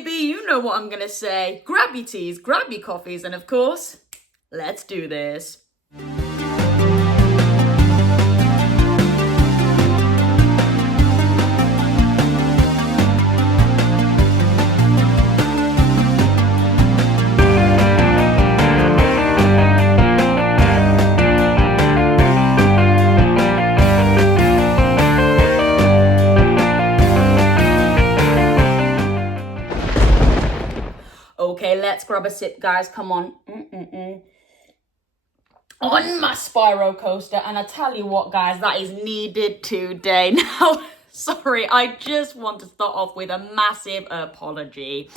baby, you know what I'm gonna say. Grab your teas, grab your coffees, and of course, let's do this. Okay, let's grab a sip, guys. Come on. On my Spyro coaster. And I tell you what, guys, that is needed today. Now, sorry, I just want to start off with a massive apology.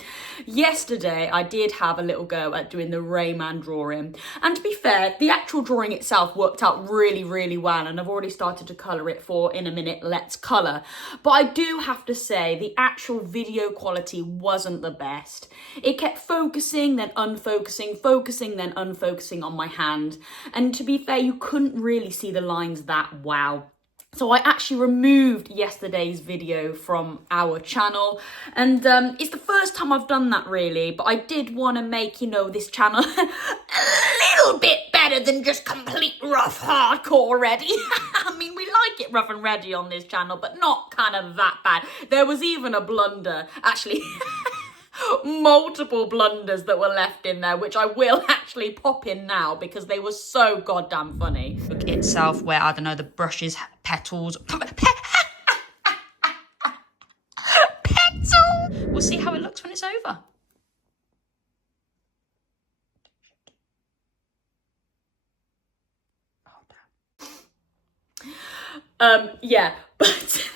Yesterday, I did have a little go at doing the Rayman drawing. And to be fair, the actual drawing itself worked out really, really well. And I've already started to colour it for, in a minute, let's colour. But I do have to say, the actual video quality wasn't the best. It kept focusing, then unfocusing, focusing, then unfocusing on my hand. And to be fair, you couldn't really see the lines that well. So I actually removed yesterday's video from our channel, and it's the first time I've done that really, but I did want to make, you know, this channel a little bit better than just complete rough hardcore already. I mean, we like it rough and ready on this channel, but not kind of that bad. There was even a blunder, actually. Multiple blunders that were left in there, which I will actually pop in now because they were so goddamn funny. Look itself where, I don't know, the brushes, petals. Petal! We'll see how it looks when it's over. Yeah, but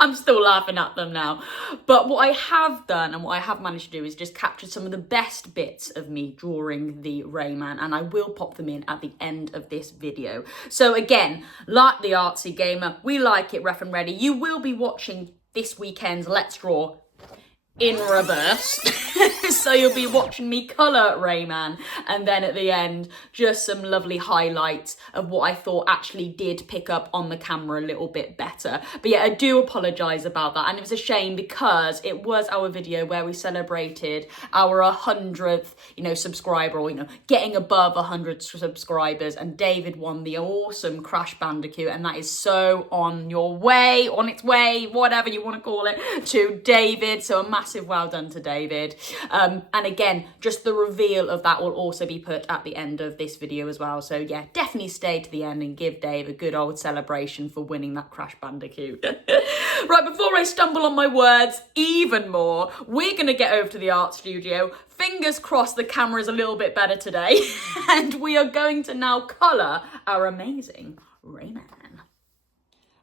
I'm still laughing at them now. But what I have done and what I have managed to do is just capture some of the best bits of me drawing the Rayman, and I will pop them in at the end of this video. So again, like the artsy gamer, we like it rough and ready. You will be watching this weekend's Let's Draw in reverse. So you'll be watching me colour Rayman, and then at the end just some lovely highlights of what I thought actually did pick up on the camera a little bit better. But yeah, I do apologise about that, and it was a shame because it was our video where we celebrated our 100th, you know, subscriber, or, you know, getting above 100 subscribers, and David won the awesome Crash Bandicoot, and that is so on its way, whatever you want to call it, to David. So a massive well done to David. And again, just the reveal of that will also be put at the end of this video as well. So yeah, definitely stay to the end and give Dave a good old celebration for winning that Crash Bandicoot. Right, before I stumble on my words even more, we're going to get over to the art studio. Fingers crossed the camera's a little bit better today. And we are going to now colour our amazing Rayman.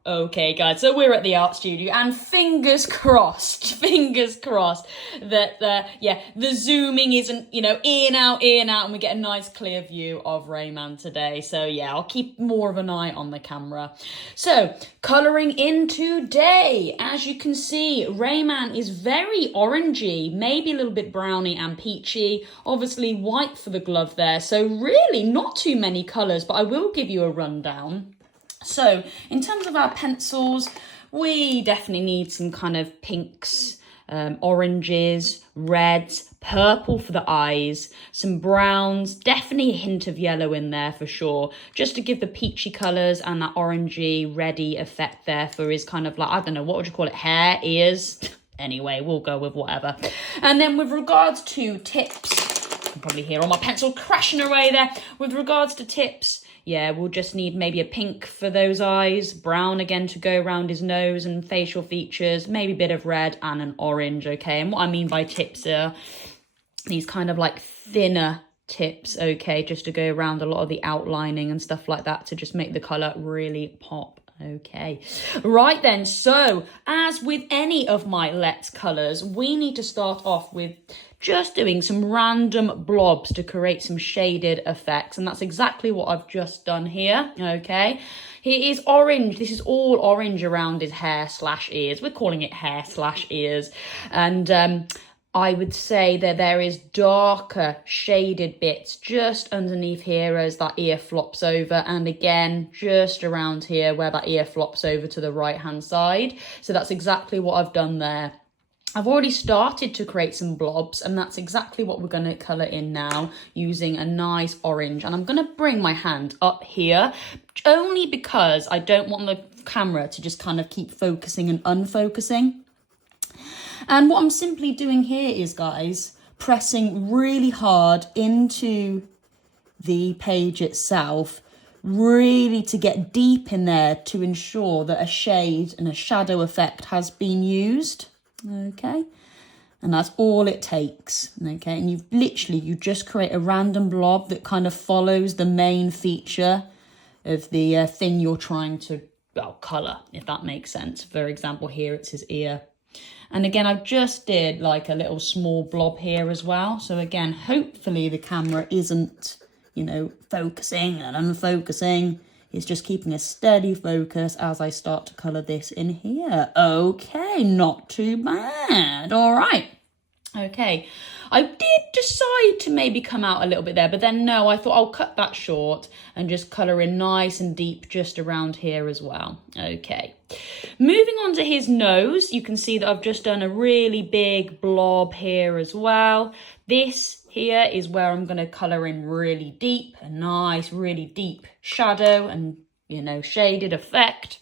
Okay, guys, so we're at the art studio, and fingers crossed that, yeah, the zooming isn't, you know, in, out, and we get a nice clear view of Rayman today. So, yeah, I'll keep more of an eye on the camera. So, colouring in today. As you can see, Rayman is very orangey, maybe a little bit browny and peachy. Obviously, white for the glove there, so really not too many colours, but I will give you a rundown. So, in terms of our pencils, we definitely need some kind of pinks, oranges, reds, purple for the eyes, some browns, definitely a hint of yellow in there for sure, just to give the peachy colours and that orangey, reddy effect there for his kind of like, I don't know, what would you call it, hair, ears? Anyway, we'll go with whatever. And then with regards to tips, you can probably hear all my pencil crashing away there. With regards to tips, yeah, we'll just need maybe a pink for those eyes, brown again to go around his nose and facial features, maybe a bit of red and an orange, okay? And what I mean by tips are these kind of like thinner tips, okay, just to go around a lot of the outlining and stuff like that to just make the colour really pop. Okay, right then, so as with any of my Let's colours, we need to start off with just doing some random blobs to create some shaded effects, and that's exactly what I've just done here, okay? He is orange, this is all orange around his hair slash ears, we're calling it hair slash ears, and I would say that there is darker shaded bits just underneath here as that ear flops over, and again just around here where that ear flops over to the right hand side. So that's exactly what I've done there. I've already started to create some blobs, and that's exactly what we're going to colour in now using a nice orange. And I'm going to bring my hand up here only because I don't want the camera to just kind of keep focusing and unfocusing. And what I'm simply doing here is, guys, pressing really hard into the page itself, really to get deep in there to ensure that a shade and a shadow effect has been used. Okay, and that's all it takes. Okay, and you just create a random blob that kind of follows the main feature of the thing you're trying to, well, colour, if that makes sense. For example, here it's his ear. And again, I've just did like a little small blob here as well. So again, hopefully the camera isn't, you know, focusing and unfocusing. It's just keeping a steady focus as I start to colour this in here. Okay, not too bad. All right. Okay, I did decide to maybe come out a little bit there, but then no, I thought I'll cut that short and just colour in nice and deep just around here as well. Okay, moving on to his nose, you can see that I've just done a really big blob here as well. This here is where I'm going to colour in really deep, a nice, really deep shadow and, you know, shaded effect.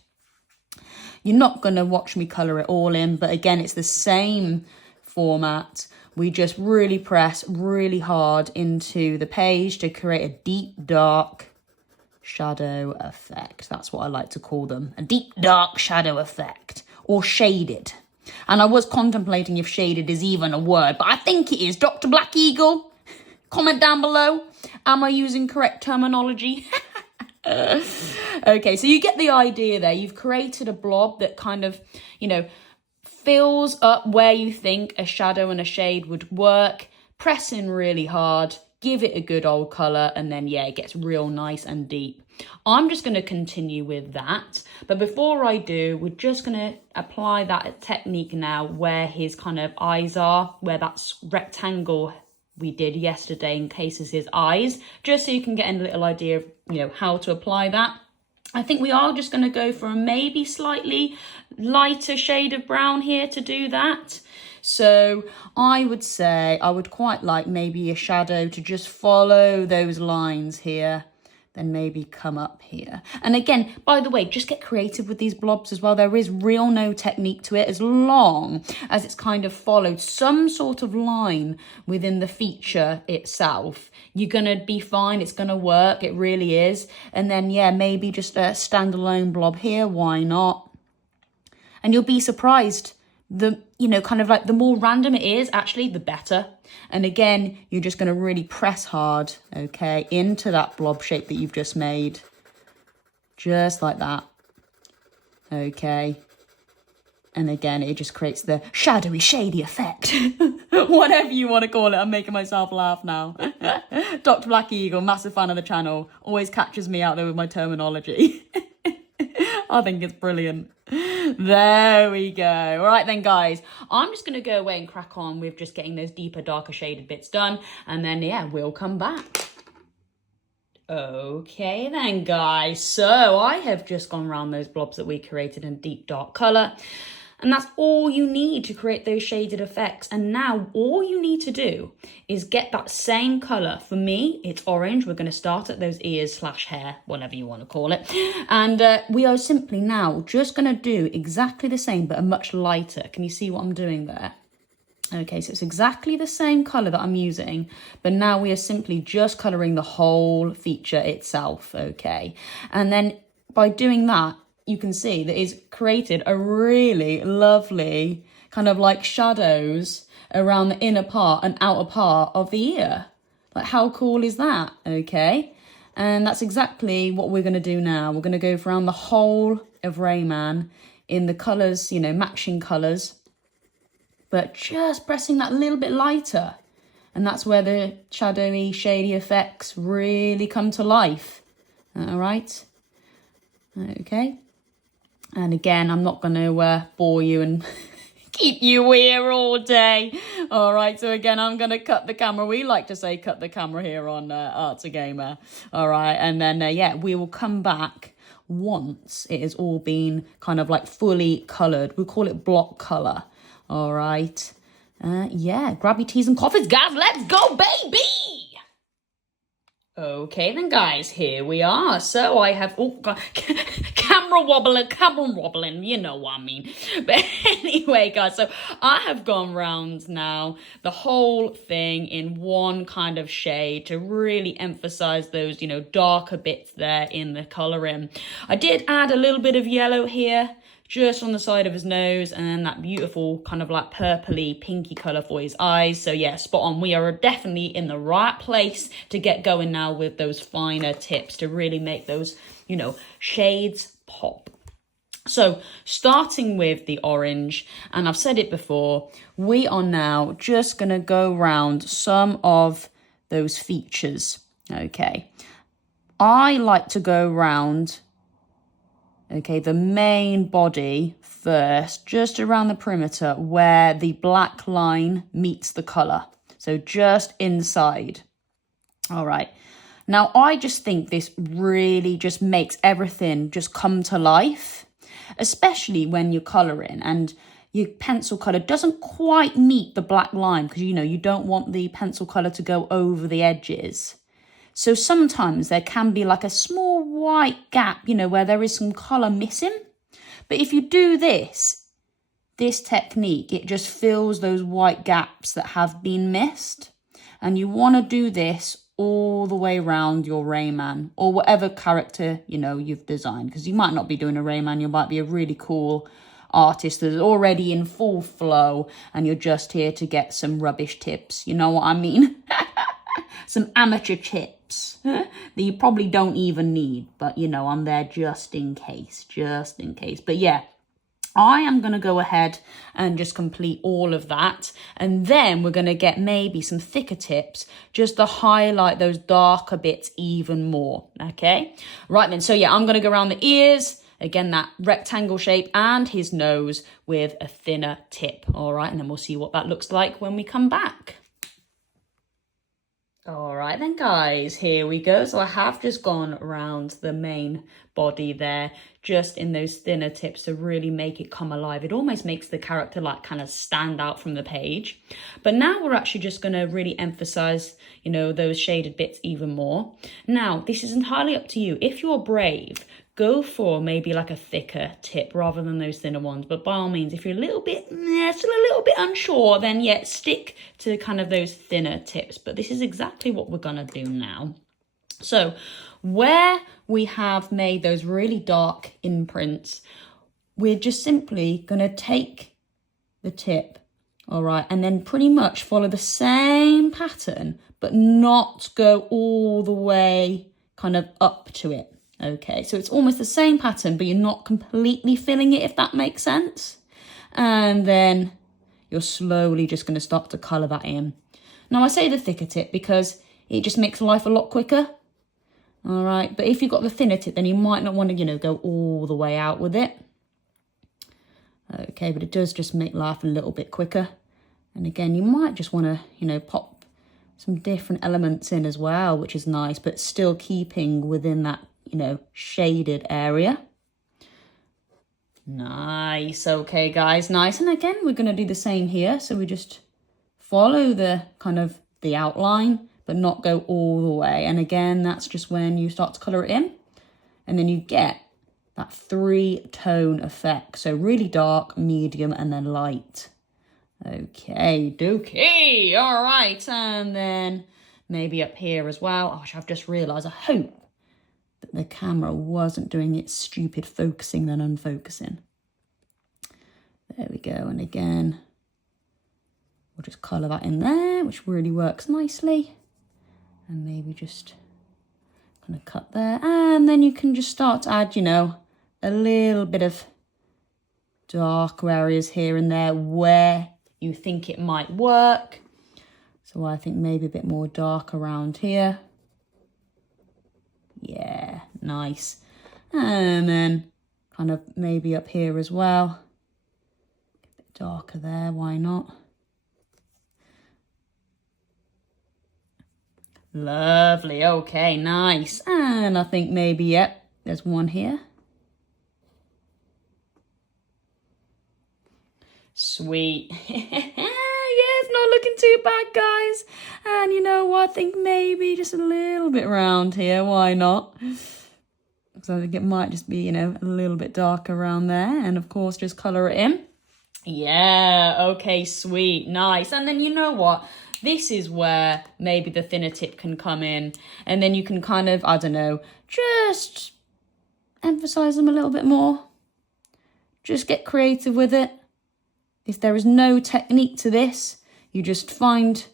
You're not going to watch me colour it all in, but again, it's the same format. We just really press really hard into the page to create a deep, dark shadow effect. That's what I like to call them, a deep, dark shadow effect, or shaded. And I was contemplating if shaded is even a word, but I think it is. Dr. Black Eagle, comment down below. Am I using correct terminology? Okay, so you get the idea there. You've created a blob that kind of, you know, fills up where you think a shadow and a shade would work. Press in really hard, give it a good old colour, and then, yeah, it gets real nice and deep. I'm just going to continue with that. But before I do, we're just going to apply that technique now where his kind of eyes are, where that rectangle we did yesterday encases his eyes, just so you can get a little idea of, you know, how to apply that. I think we are just going to go for a maybe slightly lighter shade of brown here to do that. So I would say I would quite like maybe a shadow to just follow those lines here, then maybe come up here. And again, by the way, just get creative with these blobs as well. There is real no technique to it, as long as it's kind of followed some sort of line within the feature itself. You're going to be fine. It's going to work. It really is. And then, yeah, maybe just a standalone blob here. Why not? And you'll be surprised. You know, kind of like the more random it is, actually, the better. And again, you're just going to really press hard, okay, into that blob shape that you've just made. Just like that. Okay. And again, it just creates the shadowy, shady effect. Whatever you want to call it. I'm making myself laugh now. Dr. Black Eagle, massive fan of the channel. Always catches me out there with my terminology. I think it's brilliant. There we go. All right then, guys. I'm just going to go away and crack on with just getting those deeper, darker shaded bits done. And then, yeah, we'll come back. Okay then, guys. So I have just gone around those blobs that we created in deep, dark colour. And that's all you need to create those shaded effects. And now all you need to do is get that same colour. For me, it's orange. We're going to start at those ears / hair, whatever you want to call it. And we are simply now just going to do exactly the same, but a much lighter. Can you see what I'm doing there? Okay, so it's exactly the same colour that I'm using, but now we are simply just colouring the whole feature itself, okay? And then by doing that, you can see that it's created a really lovely kind of like shadows around the inner part and outer part of the ear. Like, how cool is that? Okay. And that's exactly what we're going to do now. We're going to go around the whole of Rayman in the colours, you know, matching colours, but just pressing that little bit lighter. And that's where the shadowy, shady effects really come to life. All right. Okay. And again, I'm not going to bore you and keep you here all day. All right, so again, I'm going to cut the camera. We like to say cut the camera here on Arts a Gamer. All right, and then, yeah, we will come back once it has all been kind of like fully coloured. We call it block colour. All right. Yeah, grab your teas and coffees, guys. Let's go, baby! Okay then, guys, here we are. So I have, oh God, camera wobbling, you know what I mean. But anyway, guys, so I have gone round now the whole thing in one kind of shade to really emphasize those, you know, darker bits there in the colouring. I did add a little bit of yellow here, just on the side of his nose, and that beautiful kind of like purpley pinky colour for his eyes. So yeah, spot on. We are definitely in the right place to get going now with those finer tips to really make those, you know, shades pop. So starting with the orange, and I've said it before, we are now just going to go around some of those features. Okay, I like to go around the main body first, just around the perimeter where the black line meets the colour. So just inside. All right. Now, I just think this really just makes everything just come to life, especially when you're colouring and your pencil colour doesn't quite meet the black line because, you know, you don't want the pencil colour to go over the edges. So sometimes there can be like a small white gap, you know, where there is some colour missing. But if you do this technique, it just fills those white gaps that have been missed. And you want to do this all the way around your Rayman or whatever character, you know, you've designed. Because you might not be doing a Rayman, you might be a really cool artist that's already in full flow and you're just here to get some rubbish tips. You know what I mean? Some amateur tips that you probably don't even need, but you know, I'm there just in case. But yeah, I am going to go ahead and just complete all of that. And then we're going to get maybe some thicker tips just to highlight those darker bits even more. Okay, right then. So yeah, I'm going to go around the ears. Again, that rectangle shape and his nose with a thinner tip. All right, and then we'll see what that looks like when we come back. All right then, guys, here we go. So I have just gone around the main body there, just in those thinner tips to really make it come alive. It almost makes the character like kind of stand out from the page. But now we're actually just going to really emphasize, you know, those shaded bits even more. Now, this is entirely up to you. If you're brave, go for maybe like a thicker tip rather than those thinner ones. But by all means, if you're a little bit, still a little bit unsure, then yeah, stick to kind of those thinner tips. But this is exactly what we're going to do now. So where we have made those really dark imprints, we're just simply going to take the tip, all right, and then pretty much follow the same pattern, but not go all the way kind of up to it. Okay, so it's almost the same pattern, but you're not completely filling it, if that makes sense. And then you're slowly just going to start to colour that in. Now, I say the thicker tip because it just makes life a lot quicker. All right, but if you've got the thinner tip, then you might not want to, you know, go all the way out with it. Okay, but it does just make life a little bit quicker. And again, you might just want to, you know, pop some different elements in as well, which is nice, but still keeping within that, you know, shaded area. Nice. Okay, guys, nice. And again, we're going to do the same here. So we just follow the kind of the outline, but not go all the way. And again, that's just when you start to colour it in. And then you get that 3-tone effect. So really dark, medium, and then light. Okay, dokey. All right. And then maybe up here as well. Oh, I've just realised, I hope that the camera wasn't doing its stupid focusing then unfocusing. There we go. And again, we'll just colour that in there, which really works nicely. And maybe just kind of cut there. And then you can just start to add, you know, a little bit of darker areas here and there where you think it might work. So I think maybe a bit more dark around here. Yeah, nice. And then kind of maybe up here as well. A bit darker there, why not? Lovely, okay, nice. And I think maybe, yep, there's one here. Sweet. Yeah, it's not looking too bad, guys. And you know what? I think maybe just a little bit round here. Why not? So I think it might just be, you know, a little bit dark around there. And of course, just colour it in. Yeah, okay, sweet, nice. And then you know what? This is where maybe the thinner tip can come in. And then you can kind of, I don't know, just emphasise them a little bit more. Just get creative with it. If there is no technique to this, you just find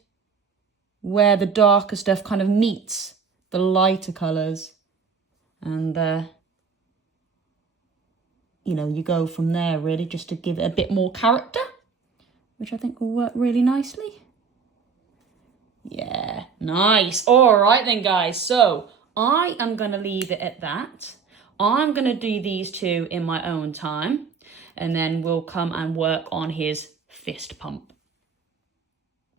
where the darker stuff kind of meets the lighter colours. And, you know, you go from there, really, just to give it a bit more character, which I think will work really nicely. Yeah, nice. All right then, guys. So I am going to leave it at that. I'm going to do these two in my own time. And then we'll come and work on his fist pump.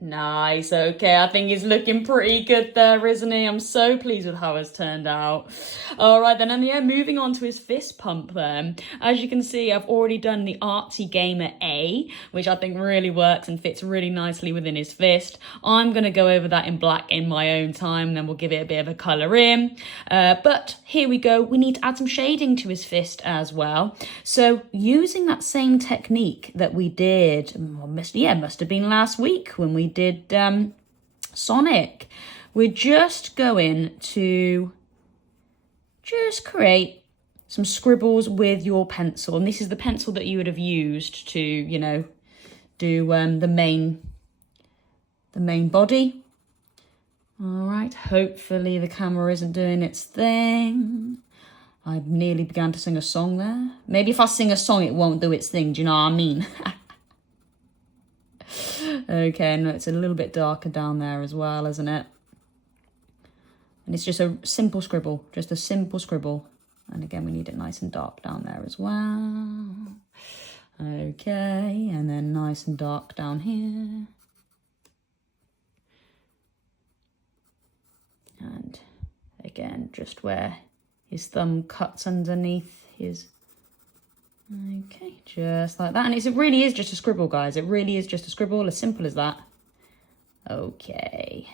Nice, okay, I think he's looking pretty good there, isn't he? I'm so pleased with how it's turned out. All right then, and yeah, moving on to his fist pump then. As you can see, I've already done the Artsy Gamer A, which I think really works and fits really nicely within his fist. I'm going to go over that in black in my own time, then we'll give it a bit of a colour in. But here we go, we need to add some shading to his fist as well. So using that same technique that we did, must have been last week when we did Sonic. We're just going to just create some scribbles with your pencil, and this is the pencil that you would have used to, you know, do the main body. All right, hopefully the camera isn't doing its thing. I nearly began to sing a song there. Maybe if I sing a song it won't do its thing, do you know what I mean? Okay, no, it's a little bit darker down there as well, isn't it? And it's just a simple scribble, just a simple scribble. And again, we need it nice and dark down there as well. Okay, and then nice and dark down here. And again, just where his thumb cuts underneath his... Okay, just like that. And it really is just a scribble, guys. It really is just a scribble, as simple as that. Okay.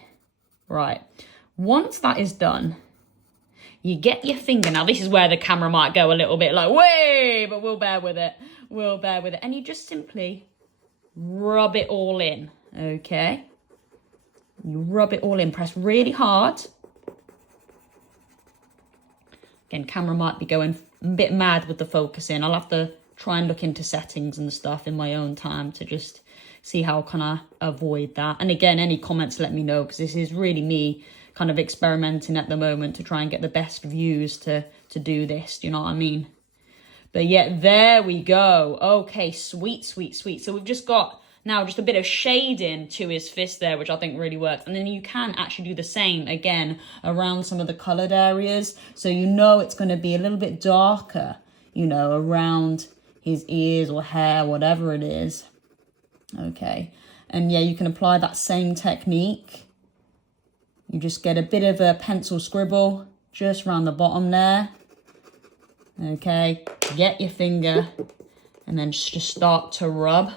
Right. Once that is done, you get your finger. Now, this is where the camera might go a little bit like, way, but we'll bear with it. We'll bear with it. And you just simply rub it all in, okay? You rub it all in. Press really hard. Again, camera might be going a bit mad with the focusing. I'll have to try and look into settings and stuff in my own time to just see how can I avoid that. And again, any comments, let me know, because this is really me kind of experimenting at the moment to try and get the best views to do this. Do you know what I mean? But yeah, there we go. Okay, sweet, sweet, sweet. So we've just got now just a bit of shading to his fist there, which I think really works. And then you can actually do the same again around some of the coloured areas. So you know it's going to be a little bit darker, you know, around his ears or hair, whatever it is. Okay. And yeah, you can apply that same technique. You just get a bit of a pencil scribble just around the bottom there. Okay. Get your finger and then just start to rub.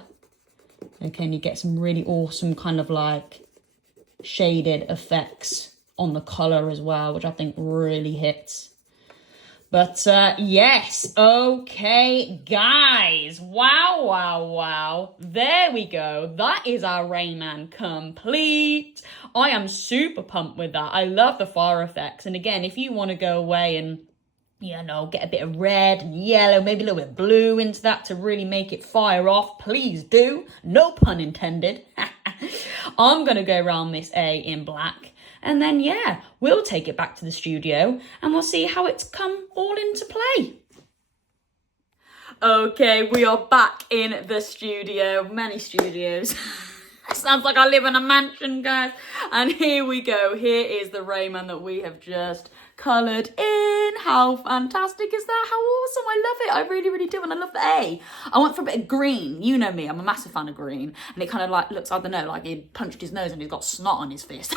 Okay, and you get some really awesome kind of like shaded effects on the colour as well, which I think really hits. But yes, okay, guys. Wow, wow, wow. There we go. That is our Rayman complete. I am super pumped with that. I love the fire effects. And again, if you want to go away and, you know, get a bit of red and yellow, maybe a little bit of blue into that to really make it fire off, please do. No pun intended. I'm going to go around this A in black. And then, yeah, we'll take it back to the studio and we'll see how it's come all into play. Okay, we are back in the studio. Many studios. Sounds like I live in a mansion, guys. And here we go. Here is the Rayman that we have just coloured in. How fantastic is that? How awesome. I love it. I really, really do. And I love the A. I went for a bit of green. You know me. I'm a massive fan of green. And it kind of like looks, I don't know, like he punched his nose and he's got snot on his fist.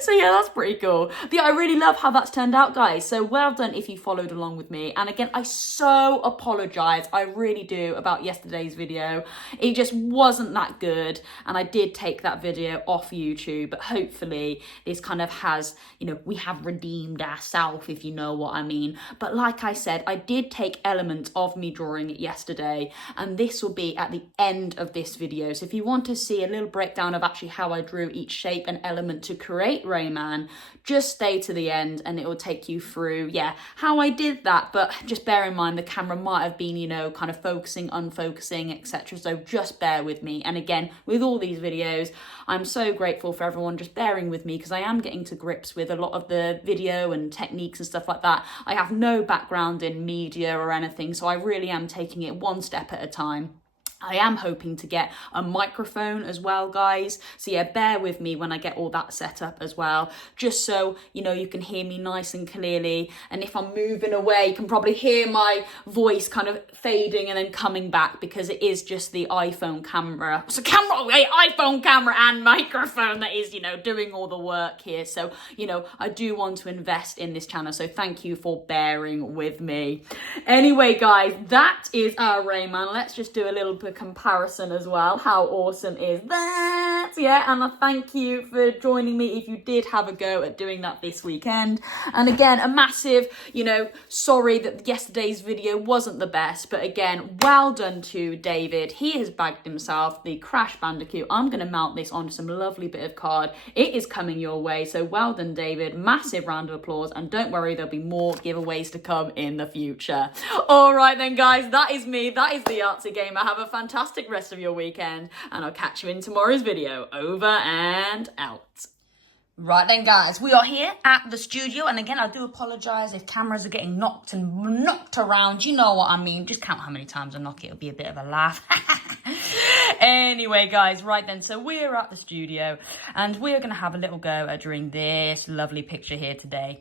So yeah, that's pretty cool. But yeah, I really love how that's turned out, guys. So well done if you followed along with me. And again, I so apologize, I really do, about yesterday's video. It just wasn't that good, and I did take that video off YouTube, but hopefully this kind of has, you know, we have redeemed ourselves, if you know what I mean. But like I said, I did take elements of me drawing it yesterday, and this will be at the end of this video. So if you want to see a little breakdown of actually how I drew each shape and element to create Rayman, just stay to the end and it will take you through, yeah, how I did that. But just bear in mind the camera might have been, you know, kind of focusing, unfocusing, etc. So just bear with me. And again, with all these videos, I'm so grateful for everyone just bearing with me, because I am getting to grips with a lot of the video and techniques and stuff like that. I have no background in media or anything, so I really am taking it one step at a time. I am hoping to get a microphone as well, guys. So yeah, bear with me when I get all that set up as well, just so, you know, you can hear me nice and clearly. And if I'm moving away, you can probably hear my voice kind of fading and then coming back, because it is just the iPhone camera. So iPhone camera and microphone that is, you know, doing all the work here. So, you know, I do want to invest in this channel. So thank you for bearing with me. Anyway, guys, that is our Rayman. Let's just do a little bit comparison as well. How awesome is that? Yeah, and I thank you for joining me if you did have a go at doing that this weekend. And again, a massive, you know, sorry that yesterday's video wasn't the best, but again, well done to David. He has bagged himself the Crash Bandicoot. I'm going to mount this onto some lovely bit of card. It is coming your way, so well done, David. Massive round of applause, and don't worry, there'll be more giveaways to come in the future. All right then, guys, that is me. That is the Artsy Gamer. Have a fantastic rest of your weekend, and I'll catch you in tomorrow's video. Over and out. Right then, guys, we are here at the studio, and again, I do apologise if cameras are getting knocked around. You know what I mean. Just count how many times I knock it. It'll be a bit of a laugh. Anyway, guys, right then, so we're at the studio, and we're going to have a little go at drawing this lovely picture here today.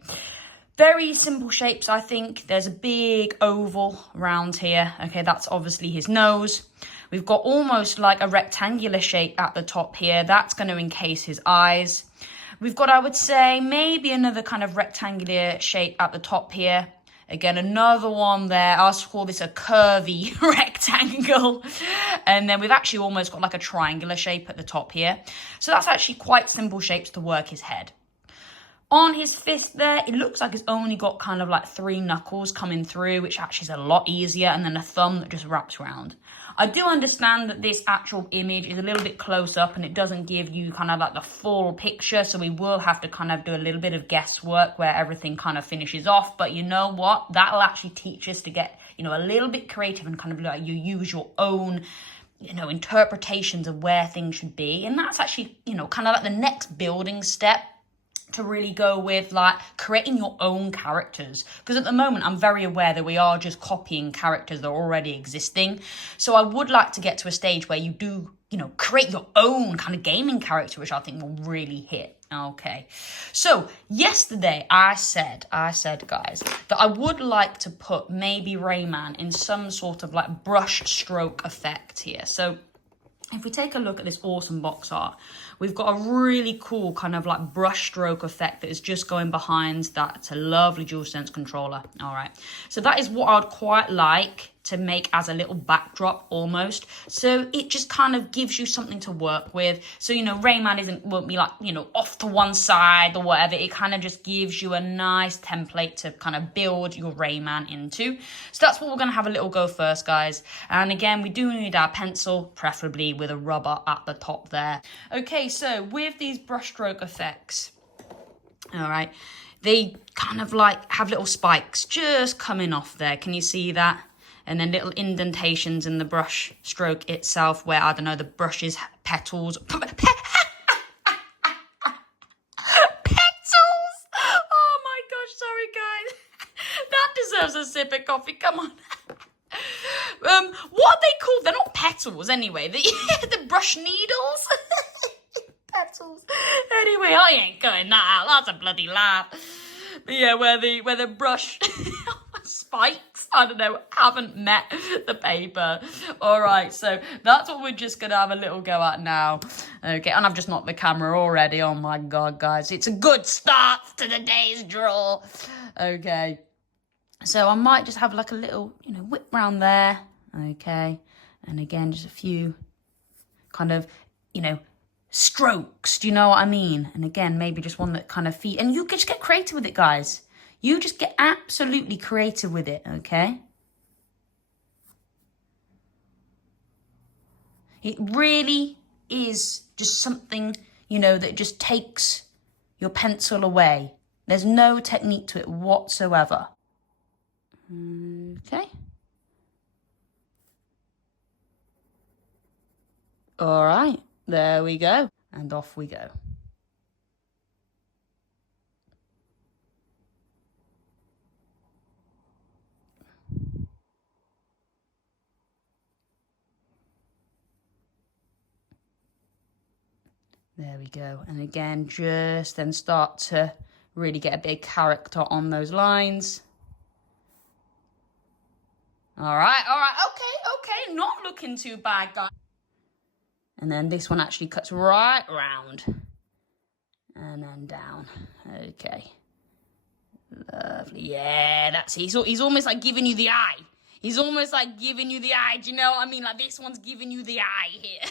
Very simple shapes, I think. There's a big oval around here. Okay, that's obviously his nose. We've got almost like a rectangular shape at the top here. That's going to encase his eyes. We've got, I would say, maybe another kind of rectangular shape at the top here. Again, another one there. I'll call this a curvy rectangle. And then we've actually almost got like a triangular shape at the top here. So that's actually quite simple shapes to work his head. On his fist there, it looks like it's only got kind of like 3 knuckles coming through, which actually is a lot easier, and then a thumb that just wraps around. I do understand that this actual image is a little bit close up and it doesn't give you kind of like the full picture, so we will have to kind of do a little bit of guesswork where everything kind of finishes off. But you know what? That'll actually teach us to get, you know, a little bit creative and kind of like you use your own, you know, interpretations of where things should be. And that's actually, you know, kind of like the next building step to really go with, like, creating your own characters. Because at the moment, I'm very aware that we are just copying characters that are already existing. So I would like to get to a stage where you do, you know, create your own kind of gaming character, which I think will really hit. Okay. So yesterday I said, guys, that I would like to put maybe Rayman in some sort of like brush stroke effect here. So if we take a look at this awesome box art, we've got a really cool kind of like brush stroke effect that is just going behind that. It's a lovely DualSense controller. All right. So that is what I'd quite like to make as a little backdrop almost. So it just kind of gives you something to work with. So, you know, Rayman won't be like, you know, off to one side or whatever. It kind of just gives you a nice template to kind of build your Rayman into. So that's what we're going to have a little go first, guys. And again, we do need our pencil, preferably with a rubber at the top there. Okay, so with these brushstroke effects, all right, they kind of like have little spikes just coming off there. Can you see that? And then little indentations in the brush stroke itself where, I don't know, the brush's petals. Petals! Oh my gosh, sorry guys. That deserves a sip of coffee, come on. What are they called? They're not petals anyway. The brush needles? Petals. Anyway, I ain't going that out. That's a bloody laugh. But yeah, where the brush spikes, I don't know, haven't met the paper. All right, so that's what we're just going to have a little go at now. Okay, and I've just knocked the camera already. Oh my God, guys. It's a good start to the day's draw. Okay. So I might just have like a little, whip round there. Okay. And again, just a few kind of, strokes. Do you know what I mean? And again, maybe just one that kind of feet. And you can just get creative with it, guys. You just get absolutely creative with it, okay? It really is just something, that just takes your pencil away. There's no technique to it whatsoever. Okay. All right, there we go. And off we go. There we go. And again, just then start to really get a big character on those lines. All right. Okay. Not looking too bad, guys. And then this one actually cuts right round. And then down. Okay. Lovely. Yeah, that's he's almost like giving you the eye. He's almost like giving you the eye. Do you know what I mean? Like this one's giving you the eye here.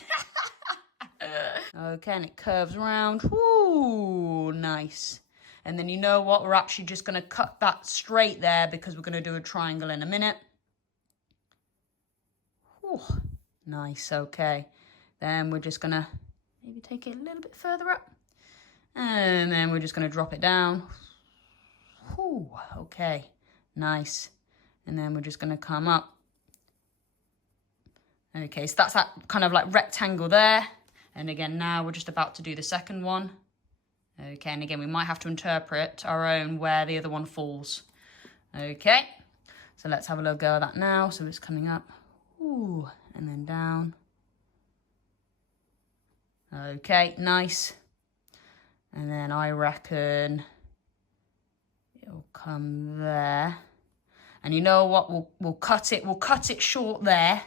Okay, and it curves around. Ooh, nice. And then you know what? We're actually just going to cut that straight there because we're going to do a triangle in a minute. Ooh, nice, okay. Then we're just going to maybe take it a little bit further up. And then we're just going to drop it down. Ooh, okay, nice. And then we're just going to come up. Okay, so that's that kind of like rectangle there. And again, now we're just about to do the second one. Okay, and again, we might have to interpret our own where the other one falls. Okay, so let's have a little go at that now. So it's coming up, ooh, and then down. Okay, nice. And then I reckon it'll come there. And you know what? We'll cut it short there.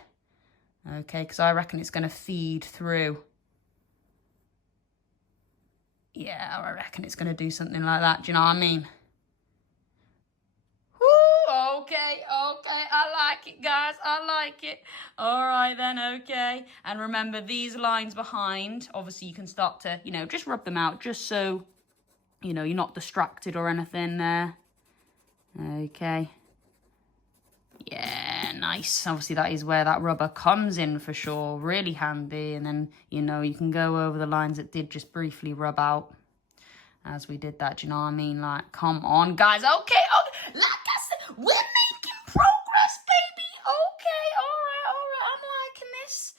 Okay, because I reckon it's going to feed through. Yeah, I reckon it's going to do something like that. Do you know what I mean? Woo, okay. I like it, guys. I like it. All right, then, okay. And remember, these lines behind, obviously you can start to, just rub them out just so, you're not distracted or anything there. Okay. Yeah, nice. Obviously, that is where that rubber comes in for sure. Really handy. And then, you can go over the lines that did just briefly rub out as we did that. Do you know what I mean? Like, come on, guys. Okay. Like I said, we're making progress, baby. Okay, all right. I'm liking this.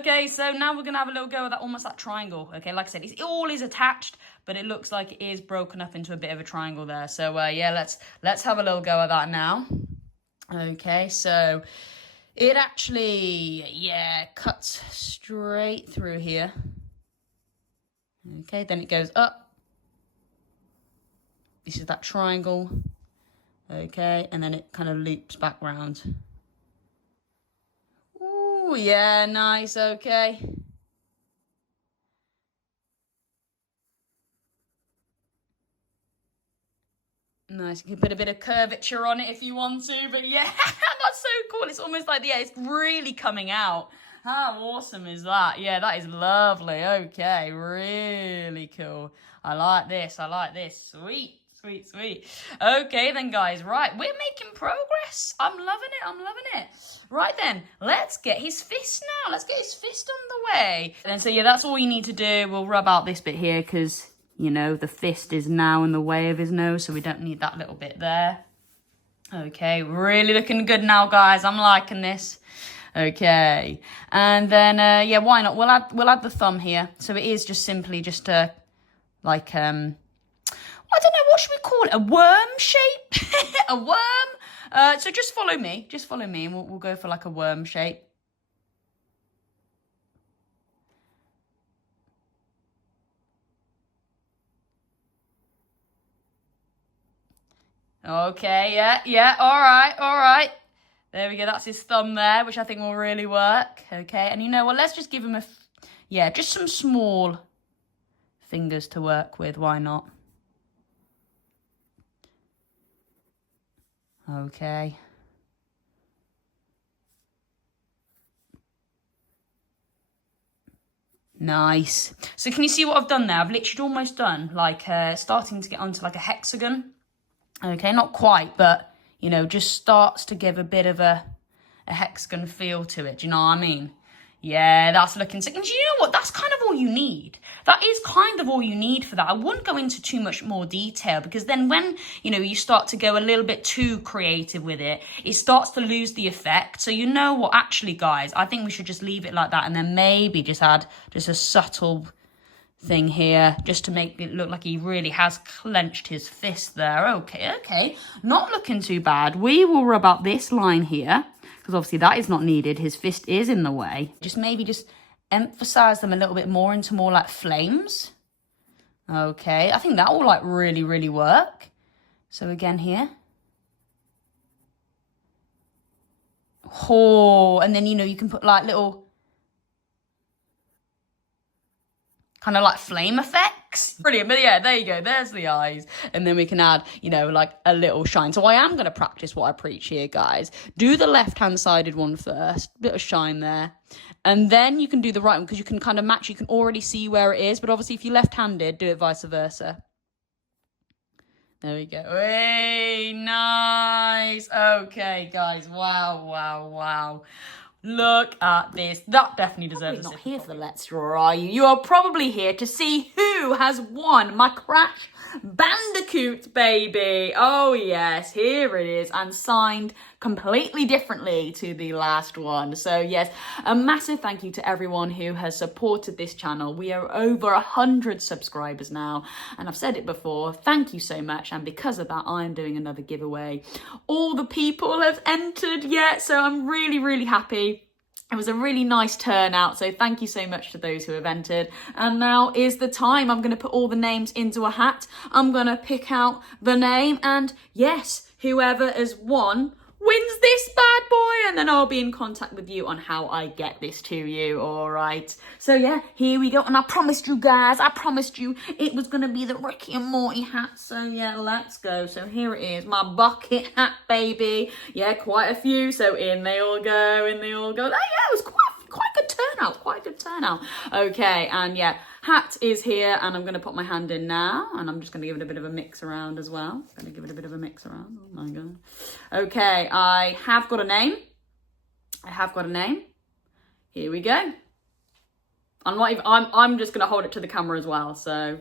Okay, so now we're going to have a little go at that, almost that triangle. Okay, like I said, it all is attached, but it looks like it is broken up into a bit of a triangle there. So, yeah, let's have a little go at that now. Okay, so it actually, cuts straight through here. Okay, then it goes up. This is that triangle. Okay, and then it kind of loops back round. Ooh, yeah, nice, okay. Nice, you can put a bit of curvature on it if you want to, but yeah, that's so cool. It's almost like, it's really coming out. How awesome is that? Yeah, that is lovely. Okay, really cool. I like this. Sweet. Okay then, guys, right, we're making progress. I'm loving it. Right then, let's get his fist now. Let's get his fist underway. And so, yeah, that's all you need to do. We'll rub out this bit here because the fist is now in the way of his nose, so we don't need that little bit there. Okay, really looking good now, guys. I'm liking this. Okay, and then, why not? We'll add the thumb here. So it is just simply just a, like, I don't know, what should we call it? A worm shape? A worm? So just follow me, and we'll go for like a worm shape. Okay, yeah, all right. There we go, that's his thumb there, which I think will really work. Okay, and you know what, let's just give him yeah, just some small fingers to work with. Why not? Okay. Nice. So can you see what I've done there? I've literally almost done, like, starting to get onto like a hexagon. Okay, not quite, but, you know, just starts to give a bit of a hexagon feel to it. Do you know what I mean? Yeah, that's looking sick. And do you know what? That's kind of all you need. That is kind of all you need for that. I wouldn't go into too much more detail because then when, you know, you start to go a little bit too creative with it, it starts to lose the effect. So you know what? Actually, guys, I think we should just leave it like that and then maybe just add just a subtle thing here just to make it look like he really has clenched his fist there. Okay. Not looking too bad. We will rub out this line here, because obviously that is not needed. His fist is in the way. Just maybe just emphasize them a little bit more into more like flames. Okay, I think that will like really, really work. So again here. Oh, and then, you know, you can put like little kind of like flame effects. Brilliant. But yeah, there you go. There's the eyes. And then we can add, you know, like a little shine. So I am going to practice what I preach here, guys. Do the left-hand sided one first. Bit of shine there. And then you can do the right one because you can kind of match. You can already see where it is. But obviously, if you're left-handed, do it vice versa. There we go. Hey, nice. Okay, guys. Wow. Look at this. That definitely deserves Not here for the Let's Draw, are you? You are probably here to see who has won my Crash Bandicoot, baby. Oh, yes, here it is. And signed completely differently to the last one. So, yes, a massive thank you to everyone who has supported this channel. We are over 100 subscribers now. And I've said it before, thank you so much. And because of that, I am doing another giveaway. All the people have entered yet, so I'm really, really happy. It was a really nice turnout, so thank you so much to those who have entered. And now is the time. I'm going to put all the names into a hat. I'm going to pick out the name, and yes, whoever has won wins this bad boy, and then I'll be in contact with you on how I get this to you, all right? So yeah, here we go, and I promised you guys, it was going to be the Ricky and Morty hat, so yeah, let's go. So here it is, my bucket hat, baby. Yeah, quite a few, so in they all go. Oh yeah, it was quite a good turnout, Okay, and yeah, hat is here, and I'm going to put my hand in now, and I'm just going to give it a bit of a mix around as well. Oh my God. Okay, I have got a name. Here we go. I'm just going to hold it to the camera as well, so.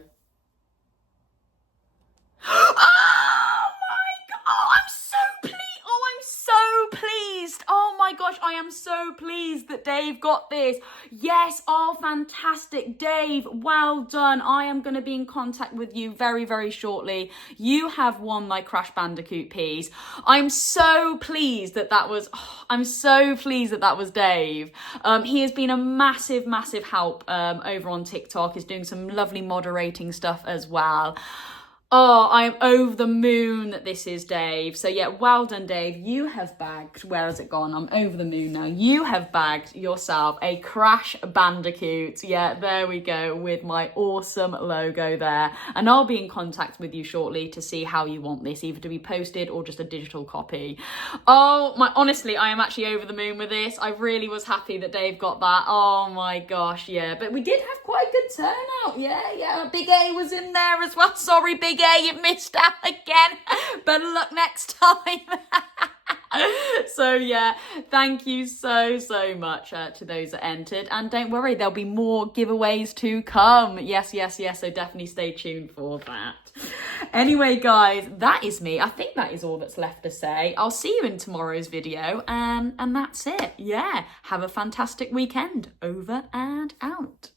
Oh my gosh, I am so pleased that Dave got this. Yes, oh, fantastic. Dave, well done. I am going to be in contact with you very, very shortly. You have won my Crash Bandicoot piece. I'm so pleased that was Dave. He has been a massive, massive help over on TikTok. He's doing some lovely moderating stuff as well. Oh, I am over the moon that this is Dave. So yeah, well done, Dave. You have bagged, where has it gone? I'm over the moon now. You have bagged yourself a Crash Bandicoot. Yeah, there we go, with my awesome logo there. And I'll be in contact with you shortly to see how you want this, either to be posted or just a digital copy. Honestly, I am actually over the moon with this. I really was happy that Dave got that. Oh my gosh, yeah. But we did have quite a good turnout. Yeah. Big A was in there as well. Sorry, Big A, you missed out again. Better luck next time. So yeah, thank you so much to those that entered, and don't worry, there'll be more giveaways to come. Yes, so definitely stay tuned for that. Anyway, guys, that is me. I think that is all that's left to say. I'll see you in tomorrow's video, and that's it. Yeah, have a fantastic weekend. Over and out.